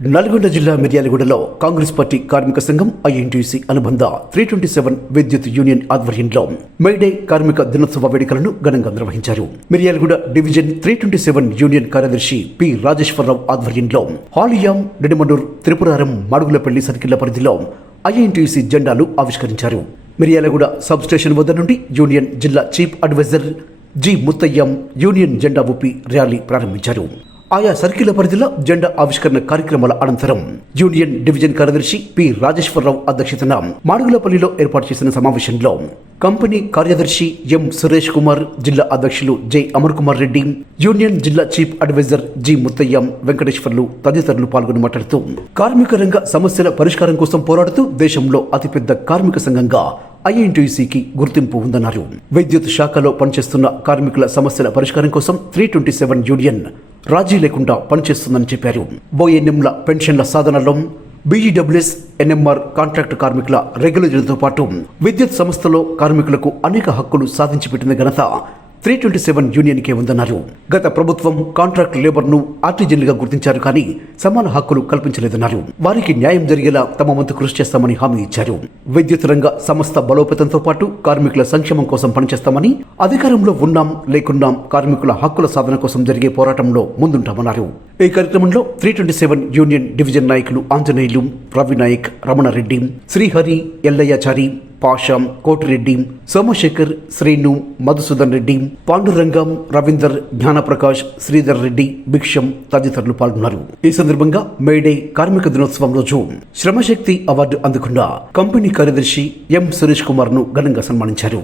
నల్గొండ జిల్లా మిర్యాలగూడలో కాంగ్రెస్ పార్టీ కార్మిక సంఘం ఐఎన్టీసీ అనుబంధ త్రీ ట్వంటీ సెవెన్ విద్యుత్ యూనియన్ ఆధ్వర్యంలో మేడే కార్మిక దినోత్సవ వేడుకలను ఘనంగా నిర్వహించారు. Miryalaguda division three twenty seven union కార్యదర్శి పి రాజేశ్వరరావు ఆధ్వర్యంలో హాలియాం నిడమనూర్ త్రిపురారం మాడుగులపల్లి సర్కిళ్ళ పరిధిలో ఐఎన్టీసీ జెండాలు ఆవిష్కరించారు. మిర్యాలగూడ సబ్ స్టేషన్ వద్ద నుండి యూనియన్ జిల్లా chief adviser G Muthayyam union జెండా ఊపి ర్యాలీ ప్రారంభించారు. ఆయా సర్కిల్ పరిధిలో జెండా ఆవిష్కరణ కార్యక్రమాల అనంతరం యూనియన్ డివిజన్ కార్యదర్శి పి రాజేశ్వరరావు అధ్యక్షతన మాడుగులపల్లిలో ఏర్పాటు చేసిన సమావేశంలో కంపెనీ కార్యదర్శి ఎం సురేష్ కుమార్ జిల్లా అధ్యక్షులు జె అమర్ కుమార్ రెడ్డి యూనియన్ జిల్లా chief adviser G Muthayyam Venkateswarlu తదితరులు పాల్గొని మాట్లాడుతూ కార్మిక రంగ సమస్యల పరిష్కారం కోసం పోరాడుతూ దేశంలో అతిపెద్ద కార్మిక సంఘంగా ఐఎన్టీసీకి గుర్తింపు ఉందన్నారు. విద్యుత్ శాఖలో పనిచేస్తున్న కార్మికుల సమస్యల పరిష్కారం కోసం త్రీ ట్వంటీ సెవెన్ యూనియన్ రాజీ లేకుండా పనిచేస్తుందని చెప్పారు. ఓఎన్ఎంల పెన్షన్ల సాధనలో బీఈడబ్ల్యూఎస్ ఎన్ఎంఆర్ కాంట్రాక్ట్ కార్మికుల రెగ్యులేటర్తో పాటు విద్యుత్ సంస్థలో కార్మికులకు అనేక హక్కులు సాధించి పెట్టిన ఘనత. త్రీ ట్వంటీ సెవెన్ యూనియన్కే ఉందన్నారు. గత ప్రభుత్వం కాంట్రాక్ట్ లేబర్ను ఆర్టీజన్లుగా గుర్తించారు కానీ సమాన హక్కులు కల్పించలేదన్నారు. వారికి న్యాయం జరిగేలా తమ వంతు కృషి చేస్తామని హామీ ఇచ్చారు. విద్యుత్ రంగ సంస్థ బలోపేతంతో పాటు కార్మికుల సంక్షేమం కోసం పనిచేస్తామని అధికారంలో ఉన్నాం లేకున్నాం కార్మికుల హక్కుల సాధన కోసం జరిగే పోరాటంలో ముందుంటామన్నారు. ఈ కార్యక్రమంలో three twenty seven union division నాయకులు ఆంజనేయులు రవి నాయక్ రమణారెడ్డి శ్రీహరి ఎల్లయ్యాచారి పాషాం కోటిరెడ్డి సోమశేఖర్ శ్రీను మధుసూదన్ రెడ్డి పాండురంగం రవీందర్ జ్ఞానప్రకాష్ శ్రీధర్ రెడ్డి భిక్షం తదితరులు పాల్గొన్నారు. ఈ సందర్భంగా మేడే కార్మిక దినోత్సవం రోజు శ్రమశక్తి అవార్డు అందుకున్న కంపెనీ కార్యదర్శి ఎం సురేష్ కుమార్ను ఘనంగా సన్మానించారు.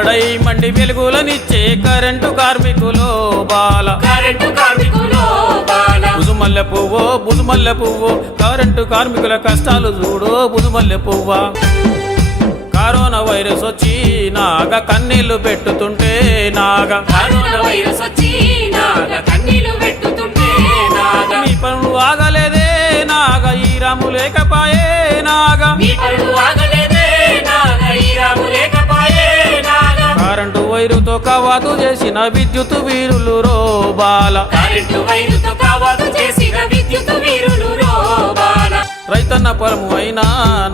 కాగడై మండి వెలుగులనిచ్చే కరెంటు కార్మికులు బాల. కరెంటు కార్మికులు బాల. బుజుమల్లె పువ్వు బుజుమల్లె పువ్వు కరెంటు కార్మికుల కష్టాలు చూడు బుజుమల్లె పువ్వా. కరోనా వైరస్ వచ్చి నాగ కన్నీళ్ళు పెట్టుతుంటే నాగ. కరోనా వైరస్ వచ్చి నాగ కన్నీళ్ళు పెట్టుతుంటే నాగ. నీ పనులు ఆగలేదే నాగ ఈ రాము లేకపాయే నాగ. మీ పనులు కరెంటు వైరుతో కవాతు చేసిన విద్యుత్ వీరులు రోబాల. కరెంటు వైరుతో కావాలు చేసిన విద్యుత్ వీరులు రోబాల. రైతన్న పొలము అయినా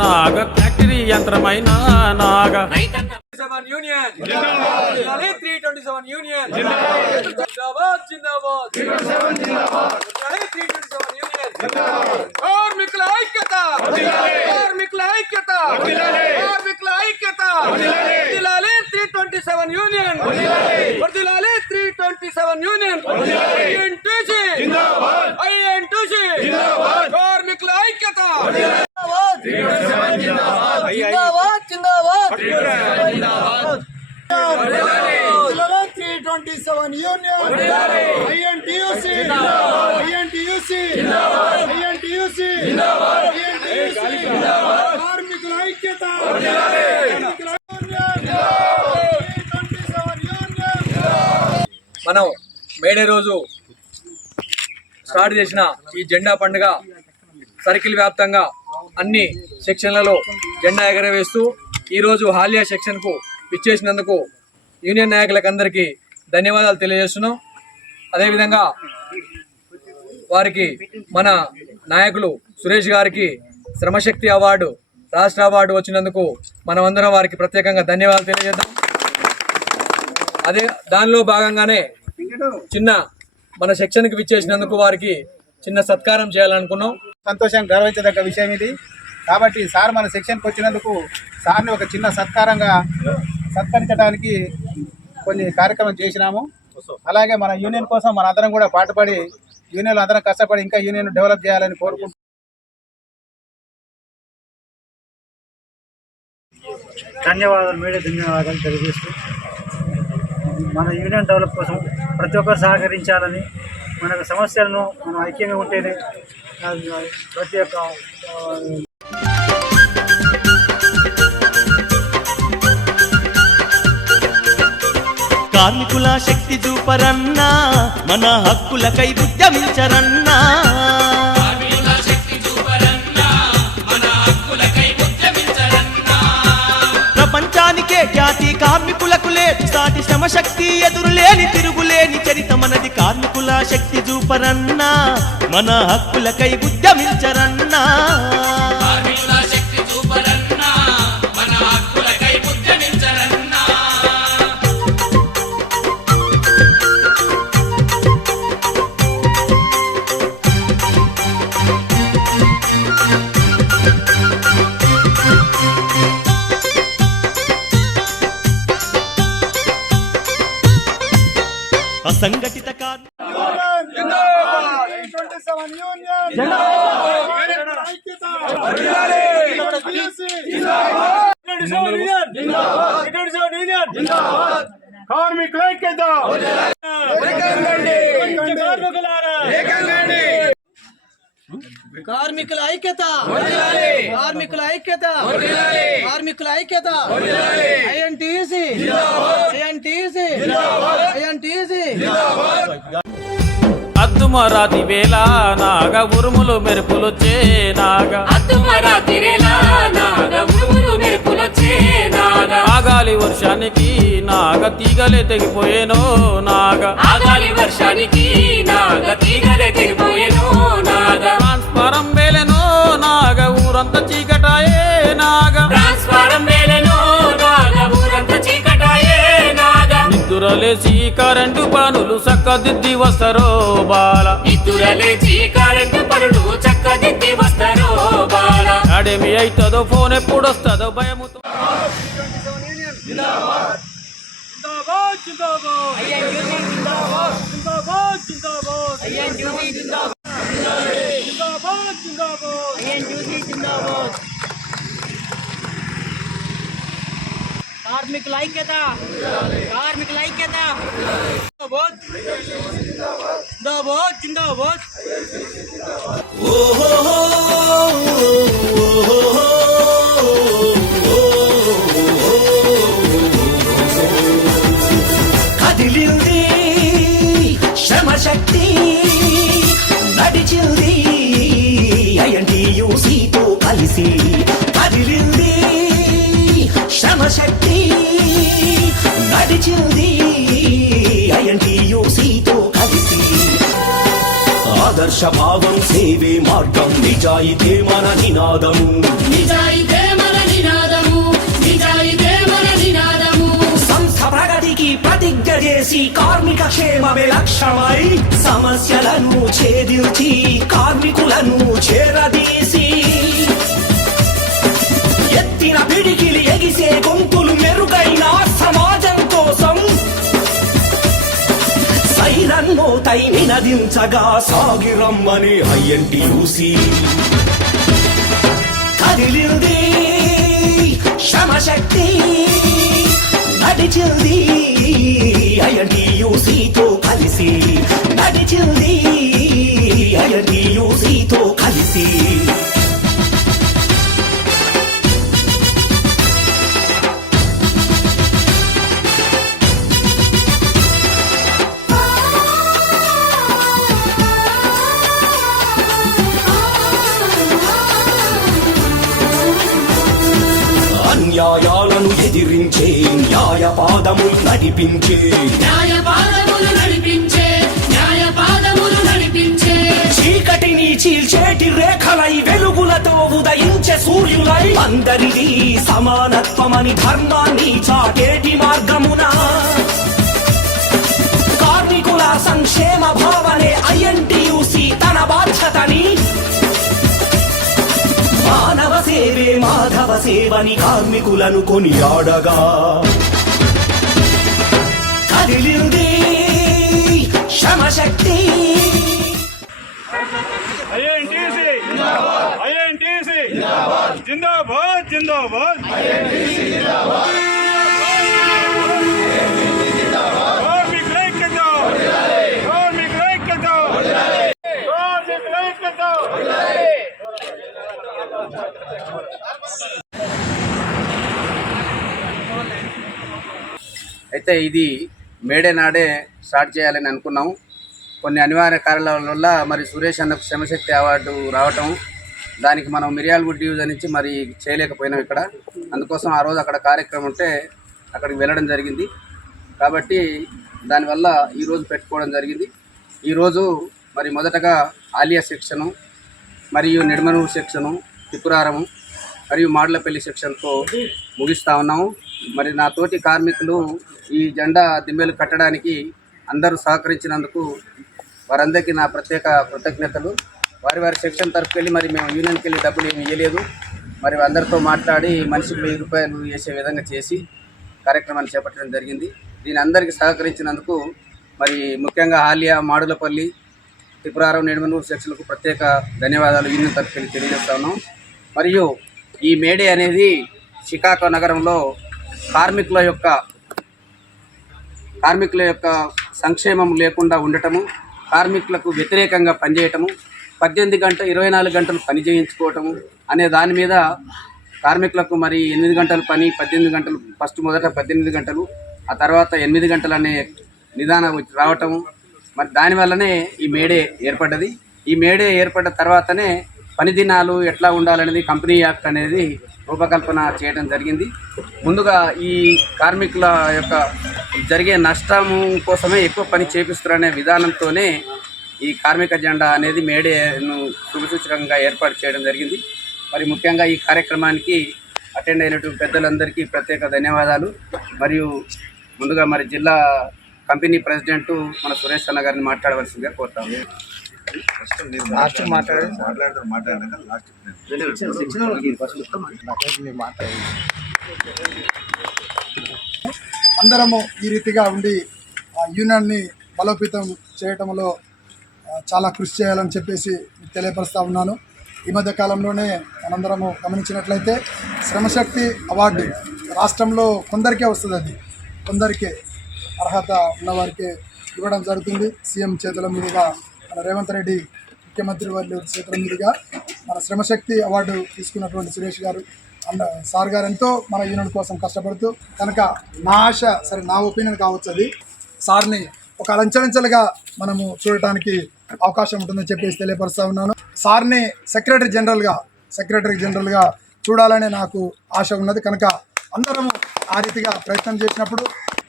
నాగ ఫ్యాక్టరీ యంత్రమైన నాగ. Seven union. Three twenty seven union. జిందాబాద్. జిందాబాద్ త్రీ ట్వంటీ సెవెన్ యూనియన్. కార్మికుల ఐక్యత. కార్మికుల ఐక్యత. కార్మికుల ఐక్యత. Three twenty seven union. వర్దిలాలే three twenty seven union. INTC INTC కార్మికుల ఐక్యత. కార్మికుల ఐక్యత! మనం మేడే రోజు స్టార్ట్ చేసిన ఈ జెండా పండుగ సర్కిల్ వ్యాప్తంగా అన్ని సెక్షన్లలో జెండా ఎగరవేస్తూ ఈరోజు హాలియా సెక్షన్కు ఇచ్చేసినందుకు యూనియన్ నాయకులకు అందరికీ ధన్యవాదాలు తెలియజేస్తున్నాం. అదేవిధంగా వారికి మన నాయకులు సురేష్ గారికి శ్రమశక్తి అవార్డు రాష్ట్ర అవార్డు వచ్చినందుకు మనమందరం వారికి ప్రత్యేకంగా ధన్యవాదాలు తెలియజేద్దాం. అదే దానిలో భాగంగానే చిన్న మన సెక్షన్కి విచ్చేసినందుకు వారికి చిన్న సత్కారం చేయాలనుకున్నాం. సంతోషం గర్వించదగ్గ విషయం ఇది. కాబట్టి సార్ మన సెక్షన్కి వచ్చినందుకు సార్ని ఒక చిన్న సత్కారంగా సత్కరించడానికి కొన్ని కార్యక్రమం చేసినాము. అలాగే మన యూనియన్ కోసం మన అందరం కూడా పాటుపడి యూనియన్లు అందరం కష్టపడి ఇంకా యూనియన్ డెవలప్ చేయాలని కోరుకుంటున్నాం. ధన్యవాదాలు మీడియా ధన్యవాదాలు తెలియజేస్తూ మన యూనియన్ డెవలప్ కోసం ప్రతి ఒక్కరు సహకరించాలని మనకు సమస్యలను మనం ఐక్యంగా ఉంటేనే ప్రతి ఒక్క ఆ, కార్మికుల శక్తి చూపరన్నా మన హక్కులకై ఉద్యమించరన్నా. ప్రపంచానికే ఖ్యాతి కార్మికులకు లేదు సాటి శ్రమ శక్తి ఎదురులేని తిరుగులేని చరిత మనది. కార్మికుల శక్తి చూపరన్నా మన హక్కులకై ఉద్యమించరన్నా. అసంఘటిత కార్మి కార్మికుల ఐక్యత కార్మికుల ఐక్యత కార్మికుల ఐక్యత కార్మికుల ఐక్యత ఐఎన్టీసీ ఐఎన్టీసీ ఐఎన్టీసీ అద్దుమరాతి వేళ నాగ ఉరుములు మెరుపులొచ్చే నాగ. అద్దుమరాతిరేలా నాగ ఉరుములు మెరుపులొచ్చే నాగ. ఆగాలి వర్షానికి నాగ తీగలే తెగిపోయేనో నాగ. ఆగాలి వర్షానికి నాగ తీగలే తెగిపోయేను నాగ. ట్రాన్స్ఫారం వేలెనో నాగ ఊరంతా చీకటాయే నిద్దురలేసి కరెంటు పనులు సక్కదిద్ది వస్తారో బాల. ఇద్దురలేచి కరెంటు పనులు చక్కదిద్ది వస్తారో బాల. అడేమి అవుతుందో ఫోన్ ఎప్పుడు వస్తుందో భయముతో. జిందాబాద్ జిందాబాద్ జిందాబాద్ జిందాబాద్ జిందాబాద్ జిందాబాద్ కార్మికుల ఐక్యత కార్మికుల ఐక్యత. జిందాబాద్. జిందాబాద్ కదిలింది శ్రమశక్తి నడిచింది ఐఎన్టీయూసీతో కలిసి కదిలింది శ్రమశక్తి నడిచింది ఐఎన్టీయూసీతో కలిసి. ఆదర్శ భావం సేవే మార్గం నిజాయితే మన నినాదము. నిజాయితే మన నినాదము నిజాయితే మన నినాదము. సంస్థ ప్రగతికి ప్రతిజ్ఞ చేసి కార్మిక క్షేమమే లక్ష్యమై సమస్యలను ఛేదించి కార్మికులను చేరదీసి సైరన్ నినదించగా సాగిరమ్మని ఐఎన్టీయూసి. కదిలింది శ్రమశక్తి నడిచింది ఐఎన్టీయూసీతో కలిసి. నడిచింది ఐఎన్టీయూసీతో కలిసి. అన్యాయాలను ఎదిరించే న్యాయ పాదములు నడిపించే. న్యాయ పాదములు నడిపించే న్యాయ పాదములు నడిపించే. చీకటిని చీల్చేటి రేఖలై వెలుగులతో ఉదయించే సూర్యులై అందరిది సమానత్వమని ధర్మాన్ని చాటేటి మార్గమున. కార్మికుల సంక్షేమ భావనే ఐఎన్టీయూసి తన బాధ్యతని మానవ సేవే మాధవ సేవని కార్మికులను కొనియాడగా. కదిలింది శ్రమశక్తి. ఐఎన్టీసీ ఐఎన్టీసీ జిందాబాద్ జిందాబాద్ కార్మికుల ఐక్యత కార్మికుల ఐక్యత కార్మికుల ఐక్యత అయితే ఇది మేడే నాడే స్టార్ట్ చేయాలని అనుకున్నాం. కొన్ని అనివార్య కారణాల వల్ల మరి సురేష్ అన్నకు శ్రమశక్తి అవార్డు రావటం దానికి మనం మిర్యాలగూడ డివిజన్ నుంచి మరి చేయలేకపోయినాం ఇక్కడ. అందుకోసం ఆ రోజు అక్కడ కార్యక్రమం ఉంటే అక్కడికి వెళ్ళడం జరిగింది. కాబట్టి దానివల్ల ఈరోజు పెట్టుకోవడం జరిగింది. ఈరోజు మరి మొదటగా ఆలియా సెక్షను మరియు నిడమనూరు సెక్షను త్రిపురారము మరియు మాడలపల్లి సెక్షన్తో ముగిస్తా ఉన్నాము. మరి నా తోటి కార్మికులు ఈ జెండా దిమ్మెలు కట్టడానికి అందరూ సహకరించినందుకు వారందరికీ నా ప్రత్యేక కృతజ్ఞతలు. వారి వారి సెక్షన్ తరఫుకి వెళ్ళి మరి మేము యూనియన్కి వెళ్ళి డబ్బులు ఏమి ఇవ్వలేదు మరి అందరితో మాట్లాడి మనిషికి వెయ్యి రూపాయలు వేసే విధంగా చేసి కార్యక్రమాన్ని చేపట్టడం జరిగింది. దీని అందరికీ సహకరించినందుకు మరి ముఖ్యంగా ఆలియా మాడులపల్లి త్రిపురారం నిడమనూరు సెక్షన్లకు ప్రత్యేక ధన్యవాదాలు. యూనియన్ తరఫున తెలియజేస్తా ఉన్నాం. మరియు ఈ మేడే అనేది షికాగో నగరంలో కార్మికుల యొక్క కార్మికుల యొక్క సంక్షేమం లేకుండా ఉండటము కార్మికులకు వ్యతిరేకంగా పనిచేయటము పద్దెనిమిది గంట ఇరవై నాలుగు గంటలు పని చేయించుకోవటము అనే దాని మీద కార్మికులకు మరి ఎనిమిది గంటల పని పద్దెనిమిది గంటలు ఫస్ట్ మొదట పద్దెనిమిది గంటలు ఆ తర్వాత ఎనిమిది గంటలు అనే నిదానం రావటము. మరి దానివల్లనే ఈ మేడే ఏర్పడ్డది. ఈ మేడే ఏర్పడ్డ తర్వాతనే పని దినాలు ఎట్లా ఉండాలనేది కంపెనీ యాక్ట్ అనేది రూపకల్పన చేయడం జరిగింది. ముందుగా ఈ కార్మికుల యొక్క జరిగే నష్టము కోసమే ఎక్కువ పని చేపిస్తారనే విధానంతోనే ఈ కార్మిక జెండా అనేది మేడేను శుభసూచకంగా ఏర్పాటు చేయడం జరిగింది. మరి ముఖ్యంగా ఈ కార్యక్రమానికి అటెండ్ అయినటువంటి పెద్దలందరికీ ప్రత్యేక ధన్యవాదాలు. మరియు ముందుగా మరి జిల్లా కంపెనీ ప్రెసిడెంట్ మన సురేష్ అన్న గారిని మాట్లాడవలసిందిగా కోరుతాము అందరము ఈ రీతిగా ఉండి ఆ యూనియన్ని బలోపేతం చేయటంలో చాలా కృషి చేయాలని చెప్పేసి తెలియపరుస్తూ తెలియపరుస్తా ఉన్నాను. ఈ మధ్య కాలంలోనే మనందరము గమనించినట్లయితే శ్రమశక్తి అవార్డు రాష్ట్రంలో కొందరికే వస్తుంది అది. కొందరికే అర్హత ఉన్నవారికే ఇవ్వడం జరుగుతుంది. సీఎం చేతుల మీదుగా మన రేవంత్ రెడ్డి ముఖ్యమంత్రి వారి చేతుల మీదుగా మన శ్రమశక్తి అవార్డు తీసుకున్నటువంటి సురేష్ గారు అండ్ సార్ గారు ఎంతో మన యూనిట్ కోసం కష్టపడుతూ కనుక నా ఆశ సరే నా ఒపీనియన్ కావచ్చు అది. సార్ని ఒక అలంచలంచలుగా మనము చూడటానికి అవకాశం ఉంటుందని చెప్పేసి తెలియపరుస్తా ఉన్నాను. సార్ని సెక్రటరీ జనరల్గా సెక్రటరీ జనరల్గా చూడాలనే నాకు ఆశ ఉన్నది. కనుక అందరము ఆ రీతిగా ప్రయత్నం చేసినప్పుడు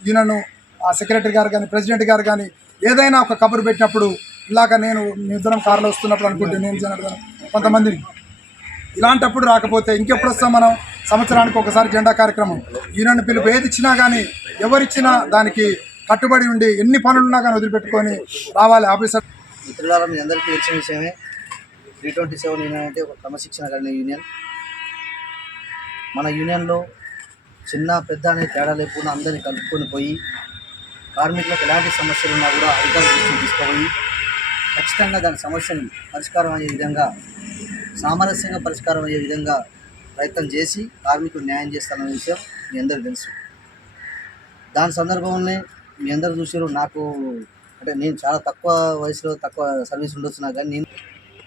ఈయనను ఆ సెక్రటరీ గారు కానీ ప్రెసిడెంట్ గారు కానీ ఏదైనా ఒక కబురు పెట్టినప్పుడు ఇలాగ నేను నిద్రం కారులో వస్తున్నప్పుడు అనుకుంటే నేను జనార్దన్ కొంతమందిని ఇలాంటప్పుడు రాకపోతే ఇంకెప్పుడు వస్తాం మనం? సంవత్సరానికి ఒకసారి జెండా కార్యక్రమం. యూనియన్ పిలుపు ఏది ఇచ్చినా కానీ ఎవరిచ్చినా దానికి కట్టుబడి ఉండి ఎన్ని పనులున్నా కానీ వదిలిపెట్టుకొని రావాలి ఆఫీసర్. మిత్రులారా మీ అందరికీ వచ్చిన విషయమే. త్రీ ట్వంటీ సెవెన్ యూనియన్ అంటే ఒక క్రమశిక్షణ కలిగిన యూనియన్. మన యూనియన్లో చిన్న పెద్ద అనే తేడా లేకుండా అందరినీ కలుపుకొని పోయి కార్మికులకు ఎలాంటి సమస్యలు ఉన్నా కూడా అధికారులు దృష్టికి తీసుకుపోయి ఖచ్చితంగా దాని సమస్యను పరిష్కారం అయ్యే విధంగా సామరస్యంగా పరిష్కారం అయ్యే విధంగా ప్రయత్నం చేసి కార్మికులు న్యాయం చేస్తానన్న విషయం మీ అందరికీ తెలుసు. దాని సందర్భంలోనే మీ అందరు చూసారు నాకు అంటే నేను చాలా తక్కువ వయసులో తక్కువ సర్వీస్ ఉండొచ్చున్నా కానీ నేను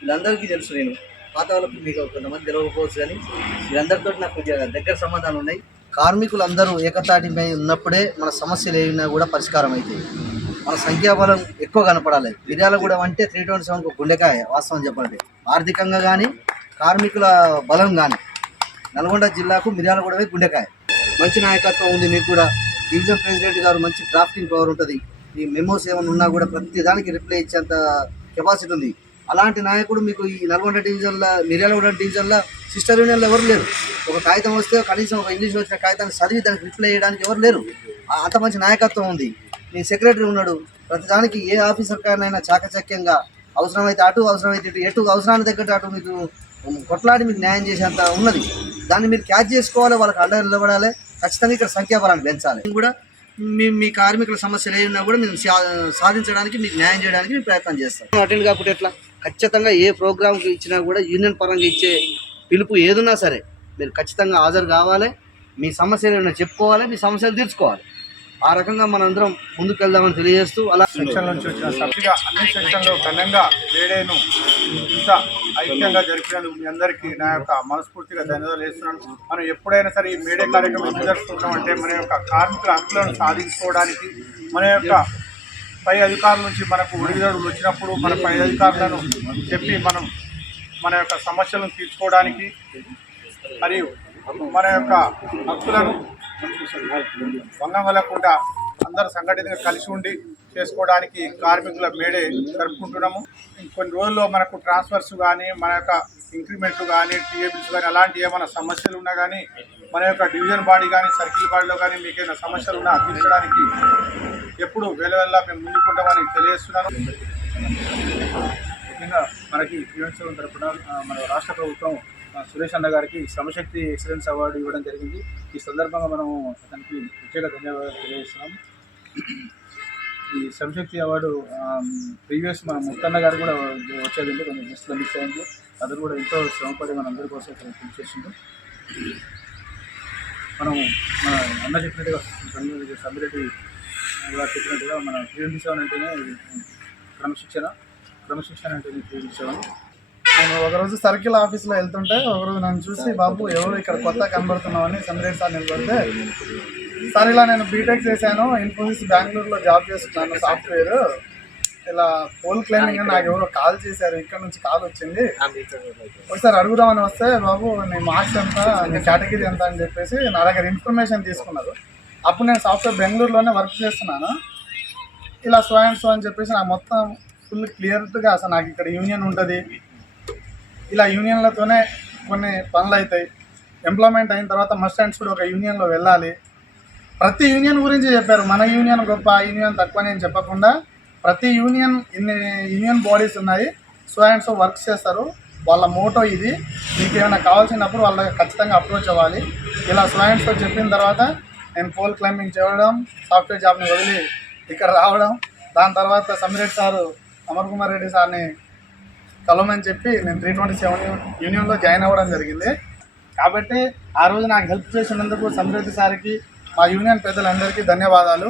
వీళ్ళందరికీ తెలుసు నేను. పాత వాళ్ళకి మీకు కొంతమంది తెలియకపోవచ్చు కానీ వీళ్ళందరితో నాకు కొద్దిగా దగ్గర సంబంధాలు ఉన్నాయి. కార్మికులందరూ ఏకతాటిపై ఉన్నప్పుడే మన సమస్యలు ఏమైనా కూడా పరిష్కారం అవుతాయి. మన సంఖ్యాబలం ఎక్కువ కనపడాలి. మిర్యాలగూడెం అంటే త్రీ ట్వంటీ సెవెన్కి గుండెకాయ వాస్తవం చెప్పాలంటే. ఆర్థికంగా కానీ కార్మికుల బలం కానీ నల్గొండ జిల్లాకు మిర్యాలగూడమే గుండెకాయ. మంచి నాయకత్వం ఉంది మీకు కూడా. డివిజన్ ప్రెసిడెంట్ గారు మంచి డ్రాఫ్టింగ్ పవర్ ఉంటుంది. ఈ మెమోస్ ఏమైనా ఉన్నా కూడా ప్రతి దానికి రిప్లై ఇచ్చేంత కెపాసిటీ ఉంది. అలాంటి నాయకుడు మీకు ఈ నల్గొండ డివిజన్లో మిర్యాలగూడ డివిజన్లో సిస్టర్ యూనియన్లో ఎవరు లేరు. ఒక కాగితం వస్తే కనీసం ఒక ఇంగ్లీష్ వచ్చిన కాగితాన్ని చదివి దానికి రిప్లై చేయడానికి ఎవరు లేరు. ఆ- అంత మంచి నాయకత్వం ఉంది. మీ సెక్రటరీ ఉన్నాడు. ప్రతిదానికి ఏ ఆఫీసర్ కానైనా చాకచక్యంగా అవసరమైతే అటు అవసరమైతే ఇటు ఎటు అవసరానికి తగ్గట్టు అటు మీకు కొట్లాడి మీకు న్యాయం చేసేంత ఉన్నది. దాన్ని మీరు క్యాచ్ చేసుకోవాలి వాళ్ళకి అండగా నిలబడాలి. ఖచ్చితంగా ఇక్కడ సంఖ్యాబలాన్ని పెంచాలి. కూడా మీ మీ కార్మికుల సమస్యలు ఏమైనా కూడా మేము సా- సాధించడానికి మీకు న్యాయం చేయడానికి మేము ప్రయత్నం చేస్తాం అటెండ్ కాకుండా ఎట్లా? ఖచ్చితంగా ఏ ప్రోగ్రామ్కి ఇచ్చినా కూడా యూనియన్ పరంగా ఇచ్చే పిలుపు ఏదున్నా సరే మీరు ఖచ్చితంగా హాజరు కావాలి. మీ సమస్యలు ఏమైనా చెప్పుకోవాలి మీ సమస్యలు తీర్చుకోవాలి. ఆ రకంగా మనందరం ముందుకెళ్దామని తెలియజేస్తూ అలా సెక్షన్ నుంచి వచ్చిన సభ్యుగా అన్ని సెక్షన్లో ఘనంగా మేడేను ఇంత ఐక్యంగా జరిపినందుకు మీ అందరికీ నా యొక్క మనస్ఫూర్తిగా ధన్యవాదాలు చేస్తున్నాను. మనం ఎప్పుడైనా సరే ఈ మేడే కార్యక్రమం జరుపుకుంటామంటే అంటే మన యొక్క కార్మికుల హక్కులను సాధించుకోవడానికి మన యొక్క పై అధికారుల నుంచి మనకు ఒడిదడుగులు వచ్చినప్పుడు మన పై అధికారులను చెప్పి మనం మన యొక్క సమస్యలను తీర్చుకోవడానికి మరియు మన యొక్క హక్కులను భంగం అందరూ సంఘటితంగా కలిసి ఉండి చేసుకోవడానికి కార్మికుల మేడే జరుపుకుంటున్నాము. కొన్ని రోజుల్లో మనకు ట్రాన్స్ఫర్స్ కానీ మన యొక్క ఇంక్రిమెంట్లు కానీ టీఏబిల్స్ కానీ అలాంటి ఏమైనా సమస్యలు ఉన్నా కానీ మన యొక్క డివిజన్ బాడీ కానీ సర్కిల్ బాడీలో కానీ మీకు ఏదైనా సమస్యలు ఉన్నా అందించడానికి ఎప్పుడు వేల వేళ మేము ముందుకుంటామని తెలియజేస్తున్నాను. ముఖ్యంగా మనకి యువన్ తరఫున మన రాష్ట్ర ప్రభుత్వం సురేష్ అన్న గారికి శ్రమశక్తి ఎక్సలెన్స్ అవార్డు ఇవ్వడం జరిగింది. ఈ సందర్భంగా మనము అతనికి ప్రత్యేక ధన్యవాదాలు తెలియజేస్తున్నాం. ఈ శ్రమశక్తి అవార్డు ప్రీవియస్ మన ముత్తన్న గారు కూడా వచ్చేది కొంచెం మిస్లో మిస్ అయింది అతను కూడా ఎంతో శ్రమపడి మనందరి కోసం ఇక్కడ కృషి చేసిండు. మనం మన అన్న చెప్పినట్టుగా సమ్మిరెడ్డి గారు చెప్పినట్టుగా మన త్రీ ట్వంటీ సెవెన్ అంటేనే క్రమశిక్షణ. క్రమశిక్షణ అంటేనే త్రీ ట్వంటీ సెవెన్ నేను ఒకరోజు సర్కిల్ ఆఫీస్లో వెళ్తుంటే ఒకరోజు నన్ను చూసి బాబు ఎవరు ఇక్కడ కొత్త కనబడుతున్నామని చంద్రేడ్ సార్ నిలబడితే సార్ ఇలా నేను బీటెక్ చేశాను ఇన్ఫోసిస్ బెంగళూరులో జాబ్ చేస్తున్నాను సాఫ్ట్వేర్. ఇలా పోల్ అని నాకు ఎవరో కాల్ చేశారు ఇక్కడ నుంచి కాల్ వచ్చింది. ఒకసారి అడుగుదామని వస్తే బాబు నీ మార్క్స్ ఎంత నీ కేటగిరీ ఎంత? అని చెప్పేసి నా దగ్గర ఇన్ఫర్మేషన్ తీసుకున్నారు. అప్పుడు నేను సాఫ్ట్వేర్ బెంగళూరులోనే వర్క్ చేస్తున్నాను. ఇలా సో అండ్ సో అని చెప్పేసి నాకు మొత్తం ఫుల్ క్లియర్గా అసలు నాకు ఇక్కడ యూనియన్ ఉంటుంది. ఇలా యూనియన్లతోనే కొన్ని పనులు అవుతాయి ఎంప్లాయ్మెంట్ అయిన తర్వాత మస్ట్ అండ్ షుడ్ ఒక యూనియన్లో వెళ్ళాలి. ప్రతి యూనియన్ గురించి చెప్పారు. మన యూనియన్ గొప్ప ఆ యూనియన్ తక్కువ నేను చెప్పకుండా ప్రతి యూనియన్ ఇన్ని యూనియన్ బాడీస్ ఉన్నాయి. సో అండ్ సో వర్క్స్ చేస్తారు. వాళ్ళ మోటో ఇది. మీకు ఏమైనా కావాల్సినప్పుడు వాళ్ళ ఖచ్చితంగా అప్రోచ్ అవ్వాలి. ఇలా సో అండ్ సో చెప్పిన తర్వాత నేను పోల్ క్లైంబింగ్ చేయడం సాఫ్ట్వేర్ జాబ్ని వదిలి ఇక్కడ రావడం దాని తర్వాత సమీరెడ్డి సారు అమర్ కుమార్ రెడ్డి సార్ని కలవమని చెప్పి నేను త్రీ ట్వంటీ సెవెన్ యూనియన్లో జాయిన్ అవ్వడం జరిగింది కాబట్టి ఆ రోజు నాకు హెల్ప్ చేసినందుకు సమృద్ధి సార్కి మా యూనియన్ పెద్దలందరికీ ధన్యవాదాలు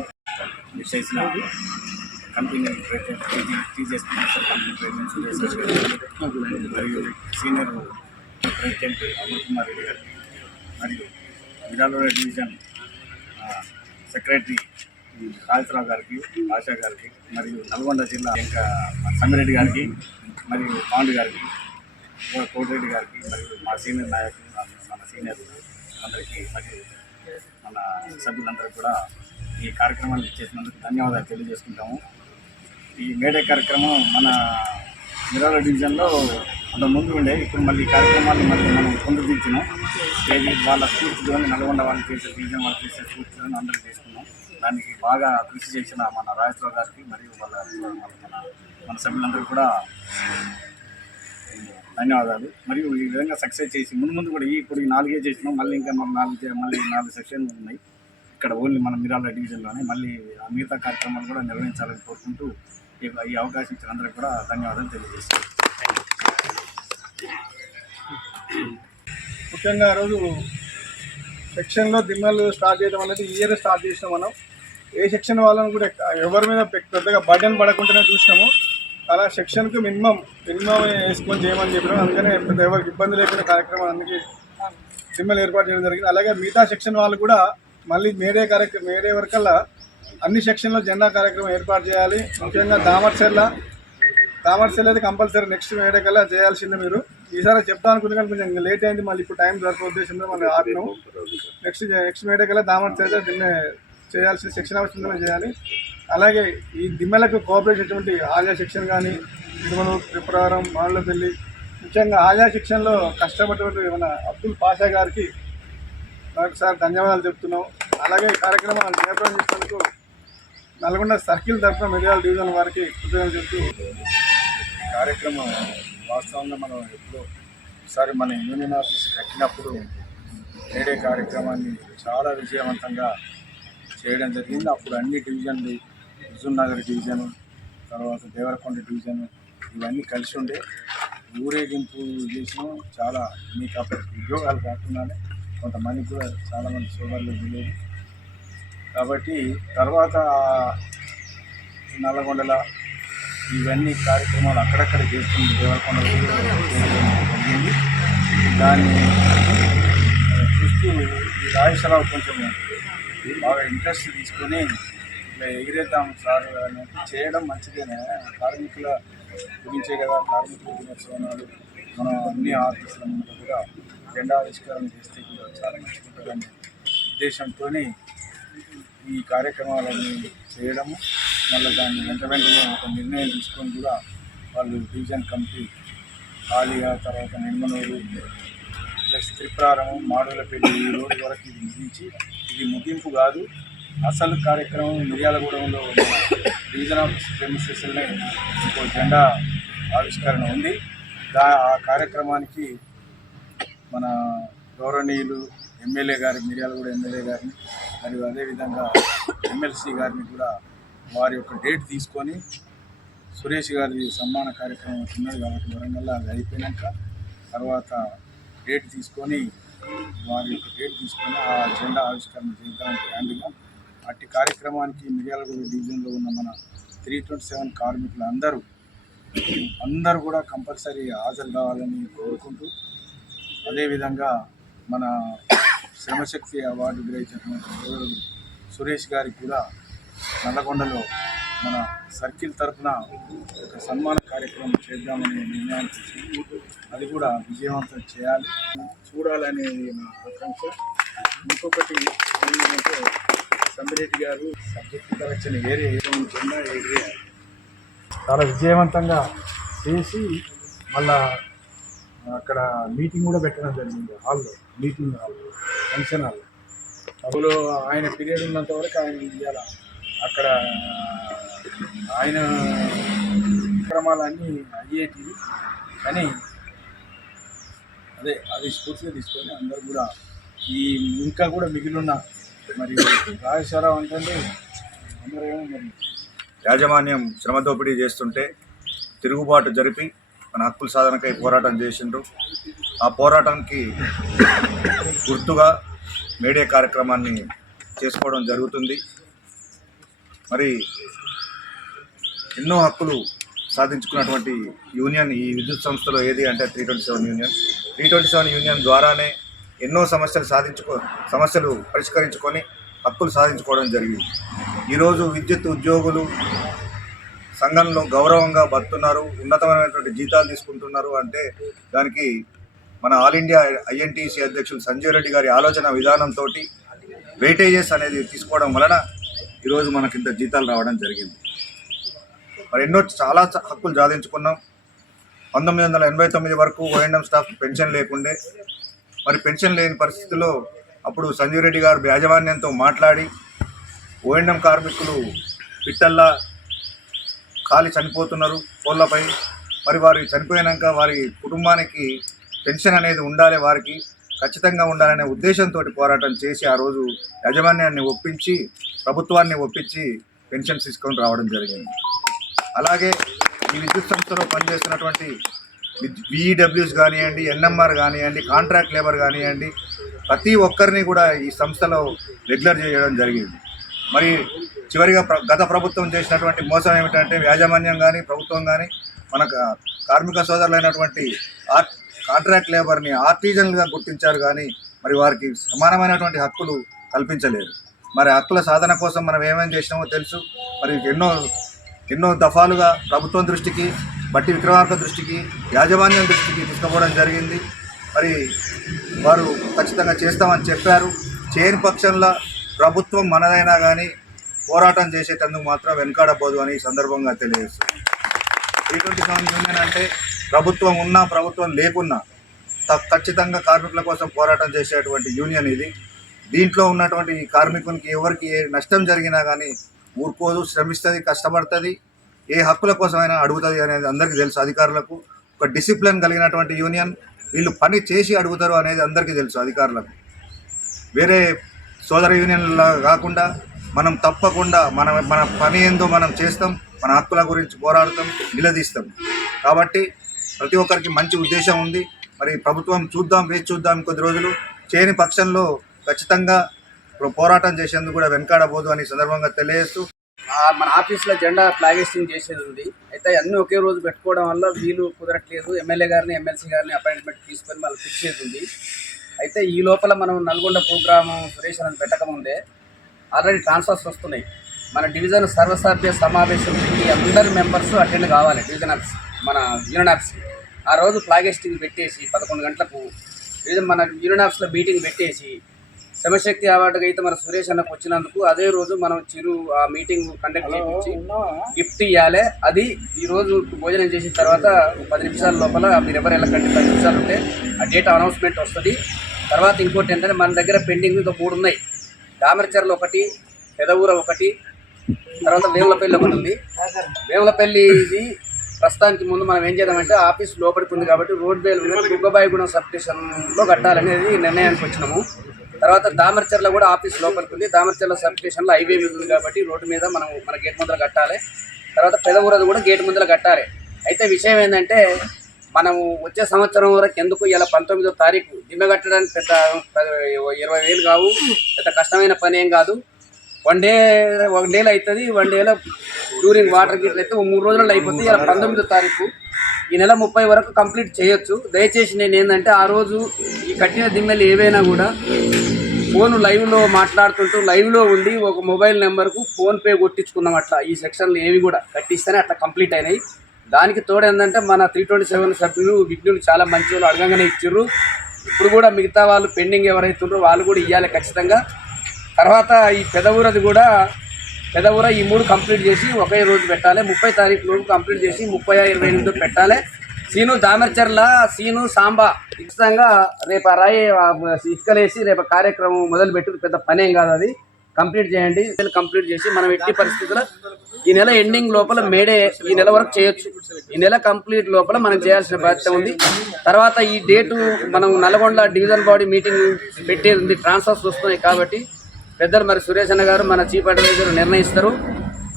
కంపెనీ కంపెనీ మరియు సీనియర్ ప్రెసిడెంట్ అమర్ కుమార్ రెడ్డి మరియు డివిజన్ సెక్రటరీ రాజరావు గారికి ఆశా గారికి మరియు నల్గొండ జిల్లా ఇంకా సమ్మిరెడ్డి గారికి మరియు పాండు గారికి కోటిరెడ్డి గారికి మరియు మా సీనియర్ నాయకులు మన సీనియర్ అందరికీ మరియు మన సభ్యులందరికీ కూడా ఈ కార్యక్రమాన్ని చేసినందుకు ధన్యవాదాలు తెలియజేసుకుంటాము. ఈ మేడే కార్యక్రమం మన నిరాల డివిజన్లో అంత ముందు ఉండే ఇప్పుడు మళ్ళీ ఈ కార్యక్రమాన్ని మళ్ళీ మనం పునరుద్ధరించినాం. ఏది వాళ్ళ స్ఫూర్తితోని నల్గొండ వాళ్ళు చేసే డివిజన్ వాళ్ళు చేసే స్ఫూర్తితోని అందరూ చేసుకున్నాం. దానికి బాగా కృషి చేసిన మన రాజేశ్వర గారికి మరియు వాళ్ళ మన మన సభ్యులందరూ కూడా ధన్యవాదాలు. మరియు ఈ విధంగా సక్సెస్ చేసి ముందు ముందు కూడా ఈ ఇప్పుడు ఈ నాలుగే చేసినాం. మళ్ళీ ఇంకా మనం నాలుగు మళ్ళీ నాలుగు సెక్షన్లు ఉన్నాయి. ఇక్కడ ఓన్లీ మన మిరాల డివిజన్లోనే మళ్ళీ ఆ మిగతా కార్యక్రమాలు కూడా నిర్వహించాలని కోరుకుంటూ ఈ అవకాశం ఇచ్చిన అందరికీ కూడా ధన్యవాదాలు తెలియజేస్తాను ముఖ్యంగా ఆ రోజు సెక్షన్లో దిమ్మలు స్టార్ట్ చేయడం అనేది ఇయర్ స్టార్ట్ చేసినాం మనం. ఏ సెక్షన్ వాళ్ళని కూడా ఎవరి మీద పెద్దగా బర్డెన్ పడకుండానే చూసినాము. అలా సెక్షన్కి మినిమం మినిమం వేసుకొని చేయమని చెప్పినాం. అందుకనే పెద్ద ఎవరికి ఇబ్బంది లేకుండా కార్యక్రమం అందుకే దిమ్మలు ఏర్పాటు చేయడం జరిగింది. అలాగే మిగతా సెక్షన్ వాళ్ళు కూడా మళ్ళీ మేడే కార్యక్రమం మేడే వరకల్లా అన్ని సెక్షన్లో జెండా కార్యక్రమం ఏర్పాటు చేయాలి. ముఖ్యంగా దామర్చెల్ల దామర్చెల్ల అయితే కంపల్సరీ నెక్స్ట్ మేడే కల్లా చేయాల్సిందే మీరు. ఈసారి చెప్తా అనుకుంది కానీ కొంచెం లేట్ అయింది. మళ్ళీ ఇప్పుడు టైం దొరక ఉద్దేశంతో మనం ఆపినాం. నెక్స్ట్ నెక్స్ట్ మేడే కల్లా దామర్చెల్ల దీన్ని చేయాల్సిన శిక్షణ అవసరం చేయాలి. అలాగే ఈ దిమ్మెలకు కోఆపరేషన్ ఇటువంటి ఆలయ కానీ తిరుమల త్రిపురారం మాళ్ళపల్లి ముఖ్యంగా ఆయా శిక్షణలో కష్టపడినటువంటి మన అబ్దుల్ పాషా గారికి మరొకసారి ధన్యవాదాలు చెప్తున్నాం. అలాగే ఈ కార్యక్రమాన్ని జయప్రదం చేసినందుకు నల్గొండ సర్కిల్ తరఫున మిర్యాల డివిజన్ వారికి కృతజ్ఞతలు చెప్తూ కార్యక్రమం వాస్తవంగా మనం ఎప్పుడో ఒకసారి మన యూనియన్ ఆఫీస్ కట్టినప్పుడు నేడే కార్యక్రమాన్ని చాలా విజయవంతంగా చేయడం జరిగింది. అప్పుడు అన్ని డివిజన్లు హుజూర్ నగర్ డివిజన్ తర్వాత దేవరకొండ డివిజన్ ఇవన్నీ కలిసి ఉండే ఊరేగింపు చేసిన. చాలా మీకు కాబట్టి ఉద్యోగాలు కాకుండానే కొంతమందికి కూడా చాలామంది సోదరులు తెలియదు కాబట్టి తర్వాత నల్లగొండల ఇవన్నీ కార్యక్రమాలు అక్కడక్కడ చేస్తుంది దేవరకొండ జరిగింది దాన్ని చూస్తూ ఈ రాజేశ్వరరావు కొంచెం బాగా ఇంట్రెస్ట్ తీసుకొని ఇట్లా ఎగిరేద్దాం సార్ అని చేయడం మంచిదేనే. కార్మికుల గురించే కదా కార్మికుల దినోత్సవాలు మనం అన్ని ఆఫీసుల ముందు కూడా జెండా ఆవిష్కరణ చేస్తే కూడా చాలా మంచిగుంటుందనే ఉద్దేశంతో ఈ కార్యక్రమాలన్నీ చేయడము మళ్ళీ దాన్ని వెంట వెంటనే ఒక నిర్ణయం తీసుకొని కూడా వాళ్ళు డివిజన్ కమిటీ ఖాళీగా తర్వాత నిర్మనూరు ప్లస్ త్రిపురారము మాడులపల్లి ఈ రోజు వరకు ఇది ముగించి ఇది ముగింపు కాదు. అసలు కార్యక్రమం మిర్యాలగూడెంలో ఉన్న డివిజన్ ఆఫ్ ప్రెమిసెస్లోనే ఇంకో జెండా ఆవిష్కరణ ఉంది. దా ఆ కార్యక్రమానికి మన గౌరవనీయులు ఎమ్మెల్యే గారి మిర్యాలగూడ ఎమ్మెల్యే గారిని మరియు అదేవిధంగా ఎమ్మెల్సీ గారిని కూడా వారి యొక్క డేట్ తీసుకొని సురేష్ గారి సన్మాన కార్యక్రమం ఉన్నది కాబట్టి వరంగల్ అది అయిపోయినాక తర్వాత డేట్ తీసుకొని వారి యొక్క డేట్ తీసుకొని ఆ జెండా ఆవిష్కరణ చేద్దాం గ్రాండ్గా. అట్టి కార్యక్రమానికి మిర్యాలగూడ డివిజన్లో ఉన్న మన త్రీ ట్వంటీ సెవెన్ కార్మికులు అందరూ అందరూ కూడా కంపల్సరీ హాజరు కావాలని కోరుకుంటూ అదేవిధంగా మన శ్రమశక్తి అవార్డు గ్రహించినటువంటి సురేష్ గారికి కూడా నల్లగొండలో మన సర్కిల్ తరఫున ఒక సన్మానం కార్యక్రమం చేద్దామనే నిర్ణయానికి వచ్చి అది కూడా విజయవంతం చేయాలి. చూడాలనేది నా ఆకాంక్ష. ఇంకొకటి ఏంటంటే సంబిరెడ్డి గారు సబ్జెక్ట్ కరెక్షన్ ఏరియా ఏదో జెండా ఏరియా చాలా విజయవంతంగా చేసి మళ్ళా అక్కడ మీటింగ్ కూడా పెట్టడం జరిగింది హాల్లో మీటింగ్ హాల్లో ఫంక్షన్ హాల్ అందులో ఆయన పీరియడ్ ఉన్నంత వరకు ఆయన ఇవ్వాల అక్కడ ఆయన కార్యక్రమాలన్నీ అయ్యేటివి కానీ అదే అది స్ఫూర్తిగా తీసుకొని అందరూ కూడా ఈ ఇంకా కూడా మిగిలిన మరి రాజేశ్వరరావు అంటే అందరూ మరి యాజమాన్యం శ్రమ దోపిడీ చేస్తుంటే తిరుగుబాటు జరిపి మన హక్కుల సాధనకై పోరాటం చేసిండ్రు. ఆ పోరాటానికి గుర్తుగా మేడే కార్యక్రమాన్ని చేసుకోవడం జరుగుతుంది. మరి ఎన్నో హక్కులు సాధించుకున్నటువంటి యూనియన్ ఈ విద్యుత్ సంస్థలో ఏది అంటే three twenty seven union. Three twenty seven union ద్వారానే ఎన్నో సమస్యలు సాధించుకో సమస్యలు పరిష్కరించుకొని హక్కులు సాధించుకోవడం జరిగింది. ఈరోజు విద్యుత్ ఉద్యోగులు సంఘంలో గౌరవంగా బతున్నారు ఉన్నతమైనటువంటి జీతాలు తీసుకుంటున్నారు అంటే దానికి మన ఆల్ ఇండియా ఐఎన్టీసీ అధ్యక్షులు సంజయ్ రెడ్డి గారి ఆలోచన విధానంతో వెయిటేజెస్ అనేది తీసుకోవడం వలన ఈరోజు మనకి ఇంత జీతాలు రావడం జరిగింది. మరి ఎన్నో చాలా హక్కులు సాధించుకున్నాం. పంతొమ్మిది వందల ఎనభై తొమ్మిది వరకు ఓఎండం స్టాఫ్ పెన్షన్ లేకుండే. మరి పెన్షన్ లేని పరిస్థితిలో అప్పుడు సంజీవ్ రెడ్డి గారు యాజమాన్యంతో మాట్లాడి ఓఎండం కార్మికులు పిట్టల్లా కాలి చనిపోతున్నారు కోళ్ళపై మరి వారు చనిపోయాక వారి కుటుంబానికి పెన్షన్ అనేది ఉండాలి వారికి ఖచ్చితంగా ఉండాలనే ఉద్దేశంతో పోరాటం చేసి ఆ రోజు యాజమాన్యాన్ని ఒప్పించి ప్రభుత్వాన్ని ఒప్పించి పెన్షన్ తీసుకొని రావడం జరిగింది. అలాగే ఈ విద్యుత్ సంస్థలో పనిచేస్తున్నటువంటి విఈడబ్ల్యూస్ కానివ్వండి ఎన్ఎంఆర్ కానివ్వండి కాంట్రాక్ట్ లేబర్ కానివ్వండి ప్రతి ఒక్కరిని కూడా ఈ సంస్థలో రెగ్యులర్ చేయడం జరిగింది. మరి చివరిగా గత ప్రభుత్వం చేసినటువంటి మోసం ఏమిటంటే యాజమాన్యం కానీ ప్రభుత్వం కానీ మన కార్మిక సోదరులైనటువంటి ఆర్ కాంట్రాక్ట్ లేబర్ని ఆర్టిజన్లుగా గుర్తించారు కానీ మరి వారికి సమానమైనటువంటి హక్కులు కల్పించలేదు. మరి హక్కుల సాధన కోసం మనం ఏమేమి చేసినామో తెలుసు. మరి ఎన్నో ఎన్నో దఫాలుగా ప్రభుత్వం దృష్టికి బట్టి విక్రమార్క దృష్టికి యాజమాన్యం దృష్టికి తీసుకుపోవడం జరిగింది. మరి వారు ఖచ్చితంగా చేస్తామని చెప్పారు. చేయని పక్షంలో ప్రభుత్వం మనదైనా కానీ పోరాటం చేసేటందుకు మాత్రం వెనకాడబోదు అని ఈ సందర్భంగా తెలియజేస్తుంది ఎటువంటి సమస్య ఏంటంటే ప్రభుత్వం ఉన్నా ప్రభుత్వం లేకున్నా త- ఖచ్చితంగా కార్మికుల కోసం పోరాటం చేసేటువంటి యూనియన్ ఇది. దీంట్లో ఉన్నటువంటి కార్మికునికి ఎవరికి ఏ నష్టం జరిగినా కానీ ఊరుకోదు శ్రమిస్తుంది కష్టపడుతుంది ఏ హక్కుల కోసమైనా అడుగుతుంది అనేది అందరికీ తెలుసు అధికారులకు. ఒక డిసిప్లిన్ కలిగినటువంటి యూనియన్ వీళ్ళు పని చేసి అడుగుతారు అనేది అందరికీ తెలుసు అధికారులకు. వేరే సోదర యూనియన్లా కాకుండా మనం తప్పకుండా మన మన పని ఏందో మనం చేస్తాం మన హక్కుల గురించి పోరాడతాం నిలదీస్తాం. కాబట్టి ప్రతి ఒక్కరికి మంచి ఉద్దేశం ఉంది. మరి ప్రభుత్వం చూద్దాం వేచి చూద్దాం కొద్ది రోజులు. చేయని పక్షంలో ఖచ్చితంగా ఇప్పుడు పోరాటం చేసేందుకు కూడా వెనకాడబోదు అని సందర్భంగా తెలియజేస్తూ ఆ మన ఆఫీస్లో జెండా ఫ్లాగేస్టింగ్ చేసేది ఉంది. అయితే అన్నీ ఒకే రోజు పెట్టుకోవడం వల్ల వీలు కుదరట్లేదు. ఎమ్మెల్యే గారిని ఎమ్మెల్సీ గారిని అపాయింట్మెంట్ తీసుకొని మళ్ళీ ఫిక్స్ ఉంది. అయితే ఈ లోపల మనం నల్గొండ ప్రోగ్రాము సురేష్ అని పెట్టకముందే ఆల్రెడీ ట్రాన్స్ఫర్స్ వస్తున్నాయి. మన డివిజన్ సర్వసభ్య సమావేశం అందరు మెంబర్స్ అటెండ్ కావాలి డివిజన్ ఆఫీస్ మన యూనియన్ ఆఫీస్ ఆ రోజు ఫ్లాగేస్టింగ్ పెట్టేసి పదకొండు గంటలకు డివిజన్ మన యూనియన్ ఆఫీస్లో మీటింగ్ పెట్టేసి శ్రమశక్తి అవార్డుకి అయితే మన సురేష్ అన్నకు వచ్చినందుకు అదే రోజు మనం చిరు ఆ మీటింగ్ కండక్ట్ చేయించి గిఫ్ట్ ఇవ్వాలి అది ఈ రోజు భోజనం చేసిన తర్వాత పది నిమిషాల లోపల మీరు ఎవరు వెళ్ళకండి పది నిమిషాలు ఉంటే ఆ డేట్ అనౌన్స్మెంట్ వస్తుంది. తర్వాత ఇంకోటి ఏంటంటే మన దగ్గర పెండింగ్ ఇంకా మూడు ఉన్నాయి. దామరచర్ల ఒకటి పెదవూర ఒకటి తర్వాత వేములపల్లి ఒకటి ఉంది. వేములపల్లి ఇది ప్రస్తుతానికి ముందు మనం ఏం చేద్దామంటే ఆఫీస్ లోపలికి ఉంది కాబట్టి రోడ్ బేల్ దుగ్గబాయిగూడెం సబ్ స్టేషన్లో కట్టాలనేది నిర్ణయానికి వచ్చినాము. తర్వాత దామర్చర్ల కూడా ఆఫీస్ లోపలికి ఉంది. దామర్చర్ల సబ్ స్టేషన్లో హైవే మీద ఉంది కాబట్టి రోడ్డు మీద మనం మన గేట్ ముందర కట్టాలి. తర్వాత పెదవురది కూడా గేట్ ముందర కట్టాలి. అయితే విషయం ఏంటంటే మనము వచ్చే సంవత్సరం వరకు ఎందుకు ఇలా పంతొమ్మిదో తారీఖు? దిమ్మె కట్టడానికి పెద్ద పెద్ద ఇరవై వేలు కావు. పెద్ద కష్టమైన పని ఏం కాదు. వన్ డే వన్ డేలో అవుతుంది. వన్ డేలో డ్యూరింగ్ వాటర్ గిట్ల అయితే మూడు రోజులలో అయిపోతుంది. ఇలా పంతొమ్మిదో తారీఖు. ఈ నెల ముప్పై వరకు కంప్లీట్ చేయొచ్చు. దయచేసి నేను ఏంటంటే ఆ రోజు ఈ కట్టిన దిమ్మెలు ఏవైనా కూడా ఫోన్ లైవ్లో మాట్లాడుతుంటూ లైవ్లో ఉండి ఒక మొబైల్ నెంబర్కు ఫోన్పే కొట్టించుకున్నాం అట్లా. ఈ సెక్షన్లు ఏవి కూడా కట్టిస్తేనే అట్లా కంప్లీట్ అయినాయి. దానికి తోడు ఏంటంటే మన త్రీ ట్వంటీ సెవెన్ సభ్యులు విజ్ఞులు చాలా మంచి వాళ్ళు అడగంగానే ఇచ్చారు ఇప్పుడు కూడా మిగతా వాళ్ళు పెండింగ్ ఎవరైతున్నారో వాళ్ళు కూడా ఇవ్వాలి ఖచ్చితంగా. తర్వాత ఈ పెదవురది కూడా పెదవుర ఈ మూడు కంప్లీట్ చేసి ఒకే రోజు పెట్టాలి. ముప్పై తారీఖు లోపు కంప్లీట్ చేసి ముప్పై ఇరవై ఎనిమిది పెట్టాలి. సీను దామర్చర్ల సీను సాంబా ఖచ్చితంగా రేపు ఆ రాయి ఆ రేపు కార్యక్రమం మొదలు పెట్టి పెద్ద పని ఏం కాదు అది. కంప్లీట్ చేయండి. కంప్లీట్ చేసి మనం ఎట్టి పరిస్థితుల్లో ఈ నెల ఎండింగ్ లోపల మేడే ఈ నెల వరకు చేయొచ్చు. ఈ నెల కంప్లీట్ లోపల మనం చేయాల్సిన బాధ్యత ఉంది. తర్వాత ఈ డేటు మనం నల్గొండ డివిజన్ బాడీ మీటింగ్ పెట్టేది ఉంది. ట్రాన్స్ఫర్స్ వస్తున్నాయి కాబట్టి పెద్దలు మరి సురేష్ అన్న గారు మన చీఫ్ అడ్వైజర్ నిర్ణయిస్తారు.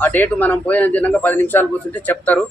ఆ డేటు మనం పోయిన దినంగా పది నిమిషాలు కూర్చుంటే చెప్తారు.